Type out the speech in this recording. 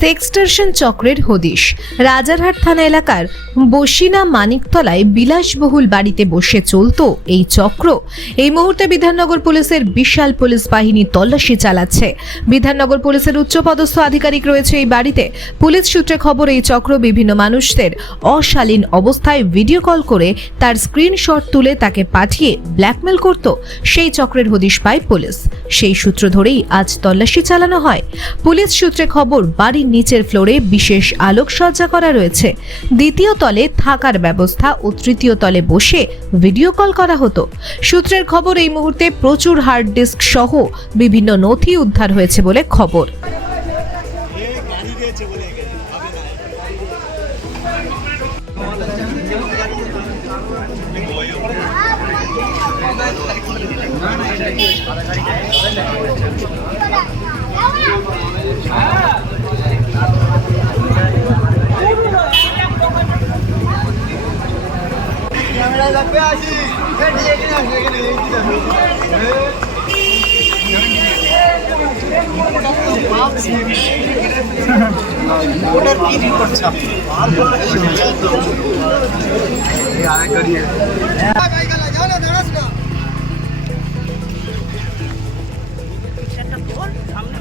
সেক্সটার্শন চক্রের হদিশ। রাজারহাট থানা এলাকার বসিনা মানিকতলায় বিলাসবহুল বাড়িতে বসে চলতো এই চক্র। এই মুহূর্তে বিধাননগর পুলিশের বিশাল পুলিশ বাহিনী তল্লাশি চালাচ্ছে। বিধাননগর পুলিশের উচ্চপদস্থ আধিকারিক রয়েছে এই বাড়িতে। পুলিশ সূত্রে খবর, এই চক্র বিভিন্ন মানুষদের অশালীন অবস্থায় ভিডিও কল করে তার স্ক্রিনশট তুলে তাকে পাঠিয়ে ব্ল্যাকমেল করত। সেই চক্রের হদিশ পায় পুলিশ। সেই সূত্র ধরেই আজ তল্লাশি চালানো হয়। পুলিশ সূত্রে খবর, বাড়ির নিচের ফ্লোরে বিশেষ আলোকসজ্জা করা রয়েছে। দ্বিতীয় তলে থাকার ব্যবস্থা ও তৃতীয় তলে বসে ভিডিও কল করা হতো। সূত্রের খবর, এই মুহূর্তে প্রচুর হার্ড ডিস্ক সহ বিভিন্ন নথি উদ্ধার হয়েছে বলে খবর। ক্যামেরা ওটার কি রিপোর্ট ছাপ আর করিয়ে সামনে।